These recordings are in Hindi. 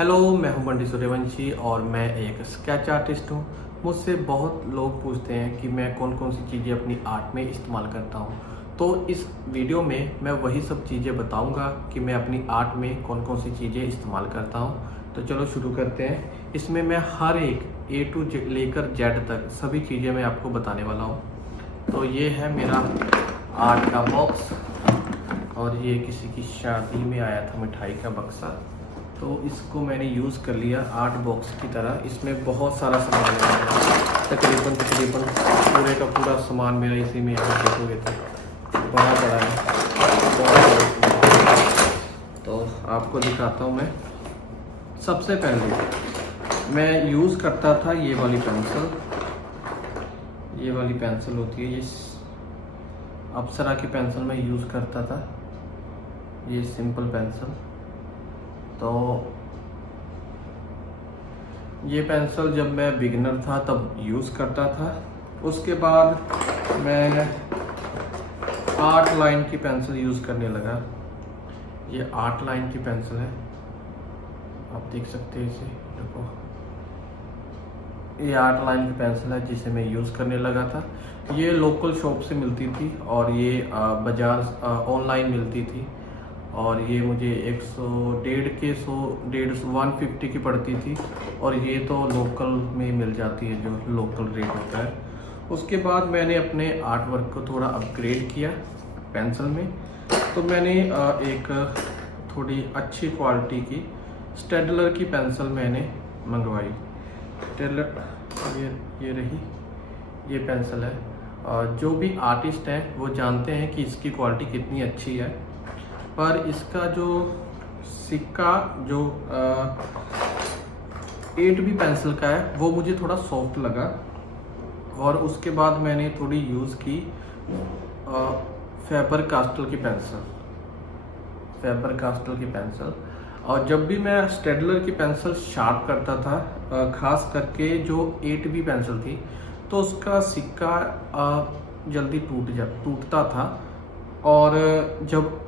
हेलो, मैं हूं बंटी सूर्यवंशी और मैं एक स्केच आर्टिस्ट हूं। मुझसे बहुत लोग पूछते हैं कि मैं कौन कौन सी चीज़ें अपनी आर्ट में इस्तेमाल करता हूं। तो इस वीडियो में मैं वही सब चीज़ें बताऊंगा कि मैं अपनी आर्ट में कौन कौन सी चीज़ें इस्तेमाल करता हूं। तो चलो शुरू करते हैं। इसमें मैं हर एक A to Z लेकर Z तक सभी चीज़ें मैं आपको बताने वाला हूँ। तो ये है मेरा आर्ट का बॉक्स और ये किसी की शादी में आया था मिठाई का बक्सा, तो इसको मैंने यूज़ कर लिया आर्ट बॉक्स की तरह। इसमें बहुत सारा सामान है, तकरीबन पूरे का पूरा सामान मेरा इसी में यहाँ देखोगे तो बड़ा बड़ा है, बहुत बड़ा। तो आपको दिखाता हूँ मैं। सबसे पहले मैं यूज़ करता था ये वाली पेंसिल होती है, ये अप्सरा की पेंसिल मैं यूज़ करता था, ये सिंपल पेंसिल। तो ये पेंसिल जब मैं बिगिनर था तब यूज़ करता था। उसके बाद मैं आर्ट लाइन की पेंसिल यूज़ करने लगा। ये आर्ट लाइन की पेंसिल है, आप देख सकते हैं इसे, देखो ये आर्ट लाइन की पेंसिल है जिसे मैं यूज़ करने लगा था। ये लोकल शॉप से मिलती थी और ये बाजार ऑनलाइन मिलती थी और ये मुझे 150 की पड़ती थी और ये तो लोकल में मिल जाती है, जो लोकल रेट होता है। उसके बाद मैंने अपने आर्ट वर्क को थोड़ा अपग्रेड किया पेंसिल में। तो मैंने एक थोड़ी अच्छी क्वालिटी की स्टेडलर की पेंसिल मैंने मंगवाई। स्टेडलर ये रही, ये पेंसिल है। जो भी आर्टिस्ट हैं वो जानते हैं कि इसकी क्वालिटी कितनी अच्छी है, पर इसका जो सिक्का जो 8B पेंसिल का है वो मुझे थोड़ा सॉफ्ट लगा। और उसके बाद मैंने थोड़ी यूज़ की फैबर कास्टल की पेंसिल। और जब भी मैं स्टेडलर की पेंसिल शार्प करता था, खास करके जो 8B पेंसिल थी, तो उसका सिक्का जल्दी टूटता था। और जब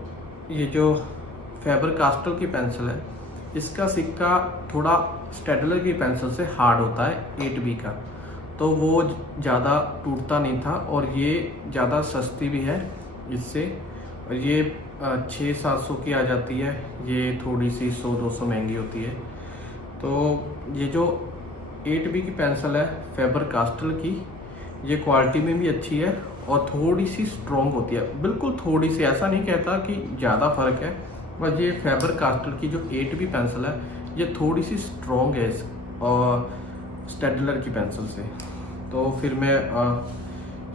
ये जो फैबर कास्टल की पेंसिल है, इसका सिक्का थोड़ा स्टेडलर की पेंसिल से हार्ड होता है 8B का, तो वो ज़्यादा टूटता नहीं था और ये ज़्यादा सस्ती भी है इससे। और ये 600-700 की आ जाती है, ये थोड़ी सी 100-200 महंगी होती है। तो ये जो 8B की पेंसिल है फैबर कास्टल की, ये क्वालिटी में भी अच्छी है और थोड़ी सी स्ट्रॉन्ग होती है, बिल्कुल थोड़ी सी, ऐसा नहीं कहता कि ज़्यादा फर्क है। बस ये फैबर कास्टल की जो 8B पेंसिल है ये थोड़ी सी स्ट्रॉन्ग है और स्टेडलर की पेंसिल से। तो फिर मैं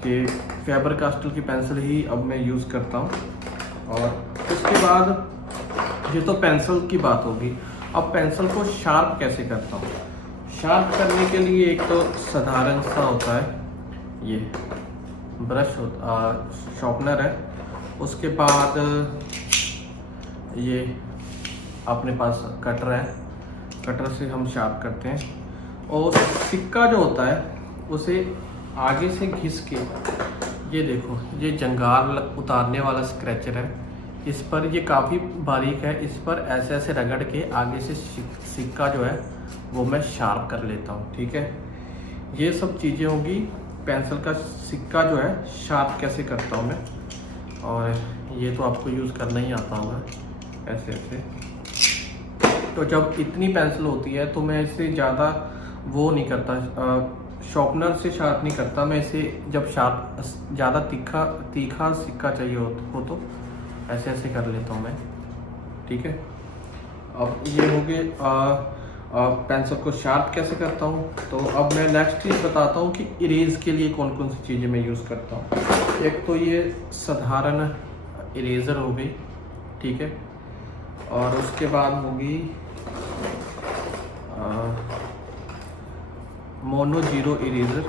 ये फैबर कास्टल की पेंसिल ही अब मैं यूज़ करता हूँ। और उसके बाद ये तो पेंसिल की बात होगी। अब पेंसिल को शार्प कैसे करता हूँ। शार्प करने के लिए एक तो साधारण सा होता है, ये ब्रश शार्पनर है। उसके बाद ये अपने पास कटर है, कटर से हम शार्प करते हैं। और सिक्का जो होता है उसे आगे से घिस के, ये देखो ये जंगाल उतारने वाला स्क्रैचर है, इस पर ये काफ़ी बारीक है, इस पर ऐसे ऐसे रगड़ के आगे से सिक्का जो है वो मैं शार्प कर लेता हूँ। ठीक है, ये सब चीज़ें होंगी। पेंसिल का सिक्का जो है शार्प कैसे करता हूँ मैं, और ये तो आपको यूज़ करना ही आता होगा ऐसे ऐसे। तो जब इतनी पेंसिल होती है तो मैं इसे ज़्यादा वो नहीं करता, शार्पनर से शार्प नहीं करता मैं इसे। जब शार्प ज़्यादा तीखा सिक्का चाहिए हो तो ऐसे ऐसे कर लेता हूँ मैं। ठीक है, अब ये हो गए पेंसिल को शार्प कैसे करता हूँ। तो अब मैं नेक्स्ट चीज़ बताता हूँ कि इरेज के लिए कौन कौन सी चीज़ें मैं यूज़ करता हूँ। एक तो ये साधारण इरेज़र हो गई, ठीक है। और उसके बाद होगी मोनो जीरो इरेज़र,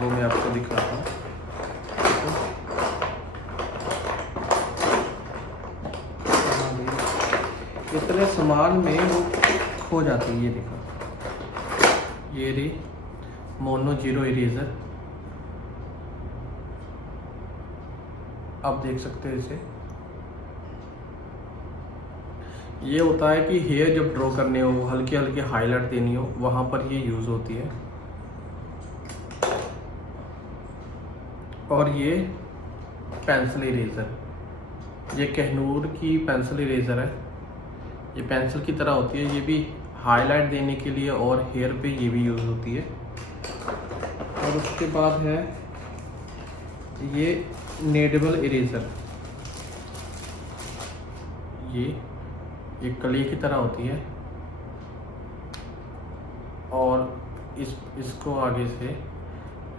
वो मैं आपको दिखाता हूँ। इतने सामान में वो खो जाती है, ये देखो ये रही मोनो जीरो इरेज़र। आप देख सकते हैं इसे, ये होता है कि हेयर जब ड्रॉ करने हो, हल्के हल्के हाईलाइट देनी हो, वहाँ पर ये यूज़ होती है। और ये पेंसिल इरेज़र, ये कहनूर की पेंसिल इरेज़र है। ये पेंसिल की तरह होती है, ये भी हाईलाइट देने के लिए और हेयर पे ये भी यूज़ होती है। और उसके बाद है ये नेडेबल इरेज़र, ये कली की तरह होती है और इसको आगे से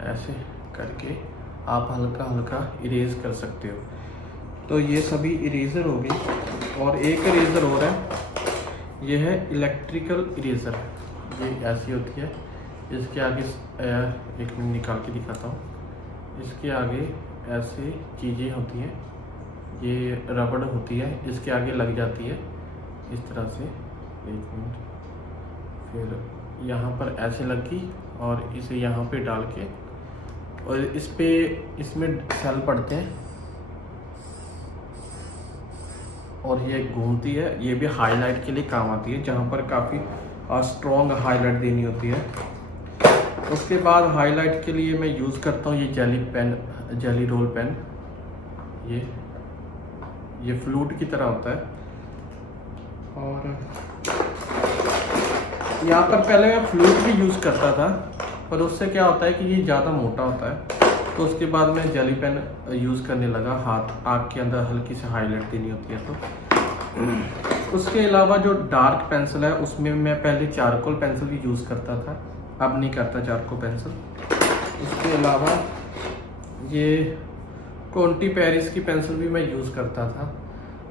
ऐसे करके आप हल्का हल्का इरेज कर सकते हो। तो ये सभी इरेज़र हो गई। और एक इरेज़र और है, ये है इलेक्ट्रिकल इरेज़र। ये ऐसी होती है, इसके आगे एक मिनट निकाल के दिखाता हूँ। इसके आगे ऐसी चीज़ें होती हैं, ये रबड़ होती है, इसके आगे लग जाती है इस तरह से। एक मिनट, फिर यहाँ पर ऐसे लगी और इसे यहाँ पे डाल के, और इसमें सेल पड़ते हैं और ये घूमती है। ये भी हाईलाइट के लिए काम आती है, जहाँ पर काफ़ी स्ट्रॉन्ग हाईलाइट देनी होती है। उसके बाद हाईलाइट के लिए मैं यूज़ करता हूँ ये जेली रोल पेन। ये फ्लूट की तरह होता है। और यहाँ पर पहले मैं फ्लूट भी यूज़ करता था, पर उससे क्या होता है कि ये ज़्यादा मोटा होता है। तो उसके बाद मैं जेली पेन यूज़ करने लगा, हाथ आँख के अंदर हल्की सी हाईलाइट देनी होती है। तो उसके अलावा जो डार्क पेंसिल है, उसमें मैं पहले चारकोल पेंसिल भी यूज़ करता था, अब नहीं करता चारकोल पेंसिल। उसके अलावा ये कॉन्टी पेरिस की पेंसिल भी मैं यूज़ करता था,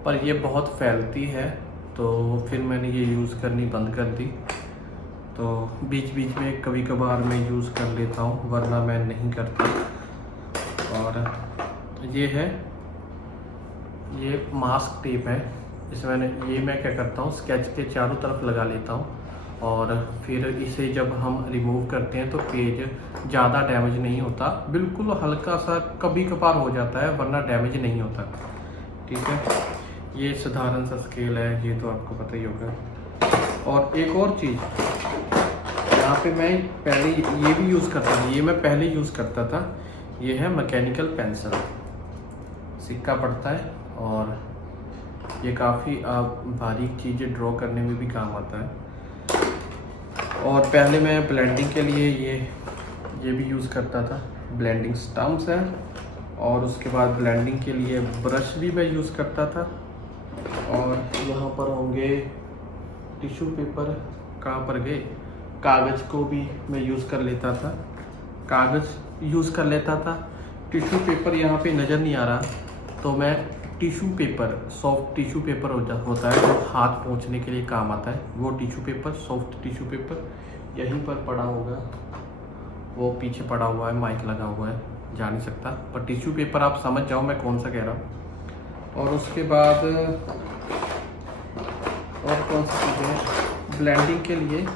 पर ये बहुत फैलती है, तो फिर मैंने ये यूज़ करनी बंद कर दी। तो बीच बीच में कभी कभार मैं यूज़ कर लेता हूँ, वरना मैं नहीं करता। और ये मास्क टेप है, इसमें मैं क्या करता हूँ, स्केच के चारों तरफ लगा लेता हूँ और फिर इसे जब हम रिमूव करते हैं तो पेज ज़्यादा डैमेज नहीं होता, बिल्कुल हल्का सा कभी कभार हो जाता है, वरना डैमेज नहीं होता। ठीक है, ये साधारण सा स्केल है, ये तो आपको पता ही होगा। और एक और चीज़ यहाँ पे मैं पहले ये भी यूज़ करता था, ये मैं पहले यूज़ करता था, ये है मैकेनिकल पेंसिल। सिक्का पड़ता है और ये काफ़ी बारीक चीज़ें ड्रॉ करने में भी काम आता है। और पहले मैं ब्लेंडिंग के लिए ये भी यूज़ करता था, ब्लेंडिंग स्टम्प्स है। और उसके बाद ब्लेंडिंग के लिए ब्रश भी मैं यूज़ करता था। और यहाँ पर होंगे टिश्यू पेपर, कहाँ पर गए, कागज़ को भी मैं यूज़ कर लेता था, कागज़ यूज़ कर लेता था। टिश्यू पेपर यहाँ पे नज़र नहीं आ रहा, तो मैं tissue paper, soft tissue paper होता है जो हाथ पोंछने के लिए काम आता है, वो tissue paper, soft tissue paper यहीं पर पड़ा होगा, वो पीछे पड़ा हुआ है, माइक लगा हुआ है, जा नहीं सकता, पर टिश्यू पेपर आप समझ जाओ मैं कौन सा कह रहा हूँ। और उसके बाद और कौन सी चीज़ें, ब्लेंडिंग के लिए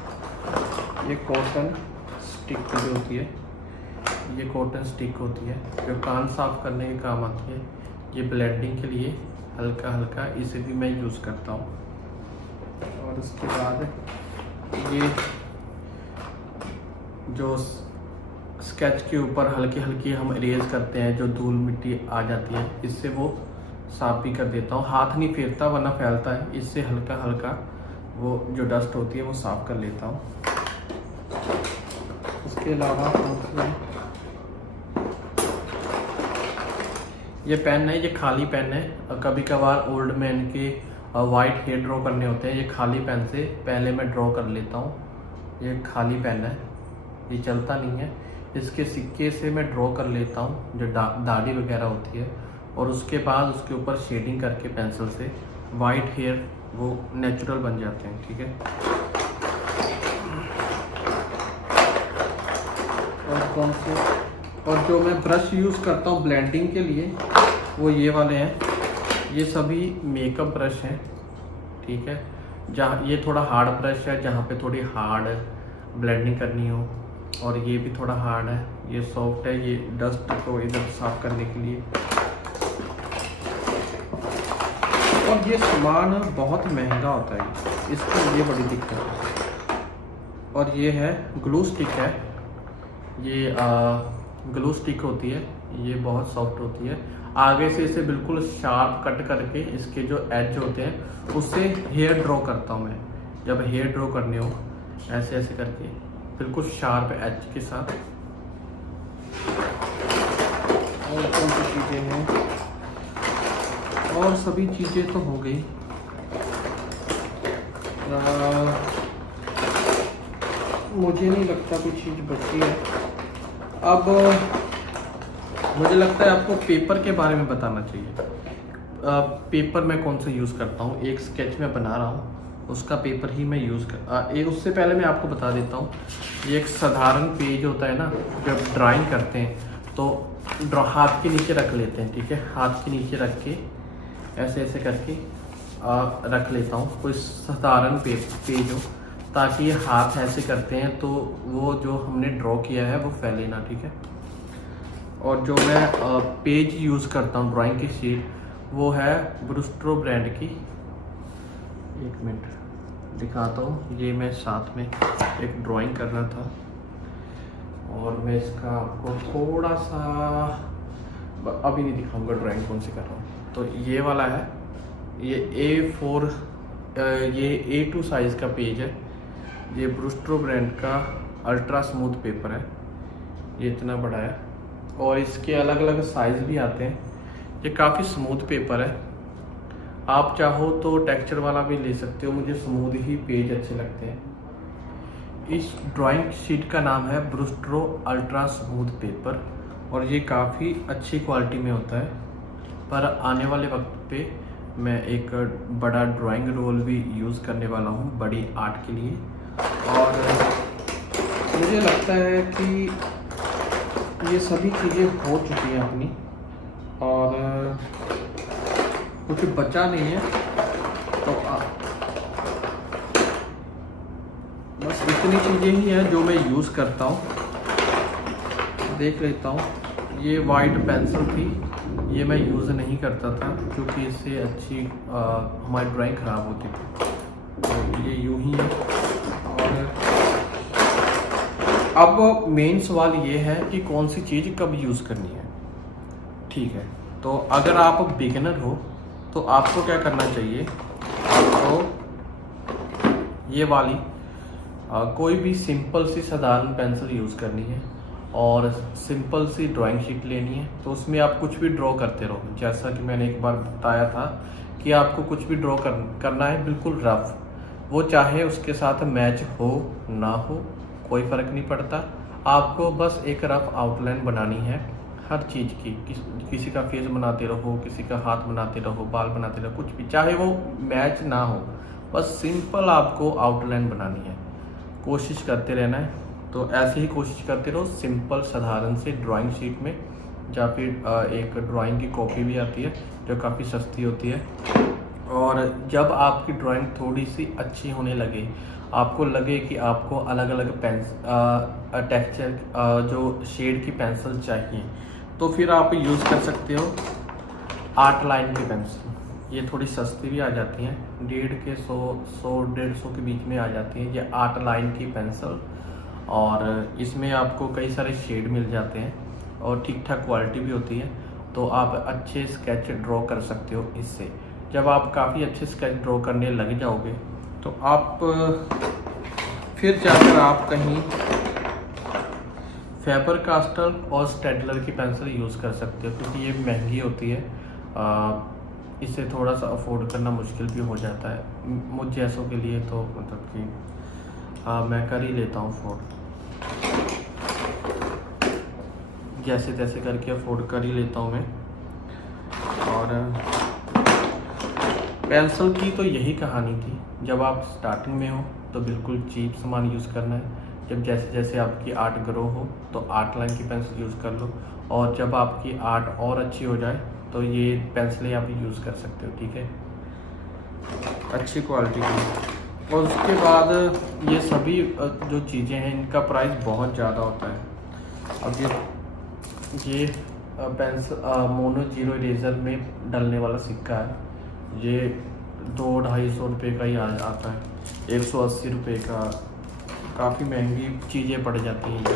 ये कॉटन स्टिक जो होती है, ये कॉटन स्टिक होती है जो कान साफ करने के काम आती है। ये ब्लेंडिंग के लिए हल्का हल्का इसे भी मैं यूज़ करता हूँ। और उसके बाद ये जो स्केच के ऊपर हल्की हल्की हम इरेज करते हैं, जो धूल मिट्टी आ जाती है, इससे वो साफ भी कर देता हूँ। हाथ नहीं फेरता वरना फैलता है, इससे हल्का हल्का वो जो डस्ट होती है वो साफ कर लेता हूँ। उसके अलावा ये पेन है, ये खाली पेन है। कभी कभार ओल्ड मैन के वाइट हेयर ड्रॉ करने होते हैं, ये खाली पेन से पहले मैं ड्रॉ कर लेता हूँ। ये खाली पेन है, ये चलता नहीं है, इसके सिक्के से मैं ड्रॉ कर लेता हूँ जो दाढ़ी वगैरह होती है। और उसके बाद उसके ऊपर शेडिंग करके पेंसिल से वाइट हेयर वो नेचुरल बन जाते हैं। ठीक है, और कौन से, और जो मैं ब्रश यूज़ करता हूँ ब्लेंडिंग के लिए वो ये वाले हैं, ये सभी मेकअप ब्रश हैं। ठीक है, जहाँ ये थोड़ा हार्ड ब्रश है, जहाँ पे थोड़ी हार्ड ब्लेंडिंग करनी हो, और ये भी थोड़ा हार्ड है, ये सॉफ्ट है, ये डस्ट को इधर साफ करने के लिए। और ये सामान बहुत महंगा होता है, इसकी ये बड़ी दिक्कत है। और ये है ग्लू स्टिक है, ये ग्लू स्टिक होती है, ये बहुत सॉफ्ट होती है। आगे से इसे बिल्कुल शार्प कट करके इसके जो एज होते हैं उससे हेयर ड्रॉ करता हूँ मैं। जब हेयर ड्रॉ करने हो ऐसे ऐसे करके बिल्कुल शार्प एज के साथ। और कौन सी चीज़ें हैं, और सभी चीज़ें तो हो गई। मुझे नहीं लगता कोई चीज़ बची है। अब मुझे लगता है आपको पेपर के बारे में बताना चाहिए। पेपर मैं कौन सा यूज़ करता हूँ, एक स्केच में बना रहा हूँ उसका पेपर ही मैं यूज़ कर उससे पहले मैं आपको बता देता हूँ। ये एक साधारण पेज होता है ना, जब ड्राइंग करते हैं तो हाथ के नीचे रख लेते हैं, ठीक है। हाथ के नीचे रख के ऐसे ऐसे करके रख लेता हूँ कोई साधारण पेज हो, ताकि ये हाथ ऐसे करते हैं तो वो जो हमने ड्रॉ किया है वो फैले ना, ठीक है। और जो मैं पेज यूज़ करता हूँ ड्राइंग की शीट, वो है ब्रूस्टो ब्रांड की। एक मिनट दिखाता हूँ। ये मैं साथ में एक ड्राइंग कर रहा था और मैं इसका आपको थोड़ा सा अभी नहीं दिखाऊंगा ड्राइंग कौन सी कर रहा हूँ। तो ये वाला है, ये A4 ये A2 साइज़ का पेज है। ये ब्रूस्टो ब्रांड का अल्ट्रा स्मूथ पेपर है, ये इतना बड़ा है और इसके अलग अलग साइज़ भी आते हैं। ये काफ़ी स्मूथ पेपर है, आप चाहो तो टेक्सचर वाला भी ले सकते हो, मुझे स्मूथ ही पेज अच्छे लगते हैं। इस ड्राइंग शीट का नाम है ब्रूस्टो अल्ट्रा स्मूथ पेपर और ये काफ़ी अच्छी क्वालिटी में होता है। पर आने वाले वक्त पे मैं एक बड़ा ड्राइंग रोल भी यूज़ करने वाला हूँ बड़ी आर्ट के लिए। और मुझे लगता है कि ये सभी चीज़ें हो चुकी हैं अपनी और कुछ बचा नहीं है। तो बस इतनी चीज़ें ही हैं जो मैं यूज़ करता हूँ। देख लेता हूँ। ये वाइट पेंसिल थी, ये मैं यूज़ नहीं करता था क्योंकि इससे अच्छी हमारी ड्राइंग ख़राब होती थी। तो ये यूँ ही है। और अब मेन सवाल ये है कि कौन सी चीज़ कब यूज़ करनी है, ठीक है। तो अगर आप बिगिनर हो तो आपको क्या करना चाहिए, आपको ये वाली कोई भी सिंपल सी साधारण पेंसिल यूज़ करनी है और सिंपल सी ड्राइंग शीट लेनी है। तो उसमें आप कुछ भी ड्रॉ करते रहो, जैसा कि मैंने एक बार बताया था कि आपको कुछ भी ड्रॉ करना है बिल्कुल रफ। वो चाहे उसके साथ मैच हो ना हो कोई फ़र्क नहीं पड़ता, आपको बस एक रफ आउटलाइन बनानी है हर चीज़ की। किसी का फेस बनाते रहो, किसी का हाथ बनाते रहो, बाल बनाते रहो, कुछ भी, चाहे वो मैच ना हो, बस सिंपल आपको आउटलाइन बनानी है। कोशिश करते रहना है। तो ऐसे ही कोशिश करते रहो सिंपल साधारण से ड्राइंग शीट में, या फिर एक ड्राइंग की कॉपी भी आती है जो काफ़ी सस्ती होती है। और जब आपकी ड्राइंग थोड़ी सी अच्छी होने लगे, आपको लगे कि आपको अलग अलग टेक्सचर जो शेड की पेंसिल चाहिए, तो फिर आप यूज़ कर सकते हो आर्ट लाइन की पेंसिल। ये थोड़ी सस्ती भी आ जाती हैं, 150 के बीच में आ जाती हैं ये आर्ट लाइन की पेंसिल। और इसमें आपको कई सारे शेड मिल जाते हैं और ठीक ठाक क्वालिटी भी होती है। तो आप अच्छे स्केच ड्रॉ कर सकते हो इससे। जब आप काफ़ी अच्छे स्केच ड्रॉ करने लग जाओगे तो आप फिर जाकर आप कहीं फेबर कास्टल और स्टेडलर की पेंसिल यूज़ कर सकते हो, क्योंकि ये महंगी होती है। इसे थोड़ा सा अफोर्ड करना मुश्किल भी हो जाता है मुझ जैसों के लिए। तो मतलब कि मैं कर ही लेता हूँ अफोर्ड, जैसे तैसे करके अफोर्ड कर ही लेता हूँ मैं। और पेंसिल की तो यही कहानी थी। जब आप स्टार्टिंग में हो तो बिल्कुल चीप सामान यूज़ करना है। जब जैसे जैसे आपकी आर्ट ग्रो हो तो आर्ट लाइन की पेंसिल यूज़ कर लो, और जब आपकी आर्ट और अच्छी हो जाए तो ये पेंसिलें आप यूज़ कर सकते हो, ठीक है, अच्छी क्वालिटी की। और उसके बाद ये सभी जो चीज़ें हैं इनका प्राइस बहुत ज़्यादा होता है। अब ये पेंसिल मोनो जीरो इरेजर में डलने वाला सिक्का है, ये 200-250 रुपये का ही आता है, 180 रुपये का। काफ़ी महंगी चीज़ें पड़ जाती हैं ये।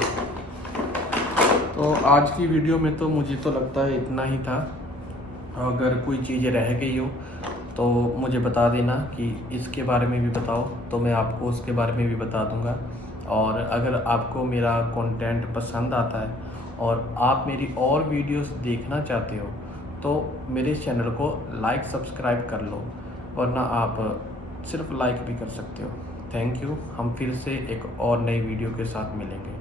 तो आज की वीडियो में तो मुझे तो लगता है इतना ही था। अगर कोई चीज़ रह गई हो तो मुझे बता देना कि इसके बारे में भी बताओ, तो मैं आपको उसके बारे में भी बता दूंगा। और अगर आपको मेरा कंटेंट पसंद आता है और आप मेरी और वीडियोस देखना चाहते हो तो मेरे चैनल को लाइक सब्सक्राइब कर लो, वरना आप सिर्फ लाइक भी कर सकते हो। Thank you. हम फिर से एक और नई वीडियो के साथ मिलेंगे।